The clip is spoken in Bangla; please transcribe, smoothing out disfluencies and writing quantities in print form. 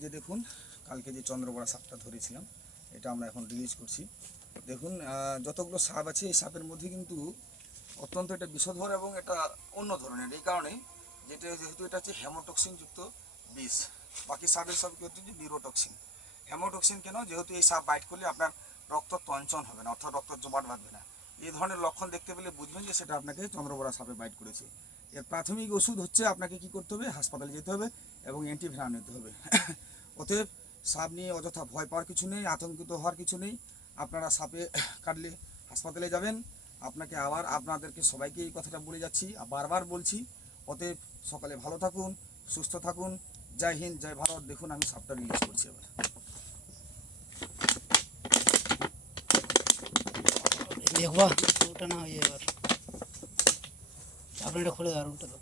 যে দেখুন কালকে যে চন্দ্রবড়া সাপটা ধরেছিলাম এটা আমরা এখন রিলিজ করছি। দেখুন যতগুলো সাপ আছে এই সাপের মধ্যে কিন্তু অত্যন্ত এটা বিষধর এবং এটা অন্য ধরনের, এই কারণে যেহেতু এটা হচ্ছে হেমোটক্সিন যুক্ত বিষ। বাকি সাপের সব কি হচ্ছে যে নিউরোটক্সিন। হেমোটক্সিন কেন? যেহেতু এই সাপ বাইট করলে আপনার রক্ত তঞ্চন হবে না, অর্থাৎ রক্ত জমাট বাঁধবে না। এই ধরনের লক্ষণ দেখতে পেলে বুঝবেন যে সেটা আপনাকে চন্দ্রবড়া সাপে বাইট করেছে। এর প্রাথমিক ওষুধ হচ্ছে আপনাকে কি করতে হবে, হাসপাতালে যেতে হবে এবং অ্যান্টিভেনাম নিতে হবে। অতএব সাপ নিয়ে অযথা ভয় পাওয়ার কিছু নেই, আতঙ্কিত হওয়ার কিছু নেই। আপনারা সাপে কাটলে হাসপাতালে যাবেন। আপনাকে আবার আপনাদেরকে সবাইকে এই কথাটা বলে যাচ্ছি, বারবার বলছি। অতএব সকালে ভালো থাকুন, সুস্থ থাকুন। জয় হিন্দ, জয় ভারত। দেখুন আমি সাপটা রিলিজ করছি এবার। দেখবা ওটা না এবার আপনি এটা খুলে দাও, ওটা দাও।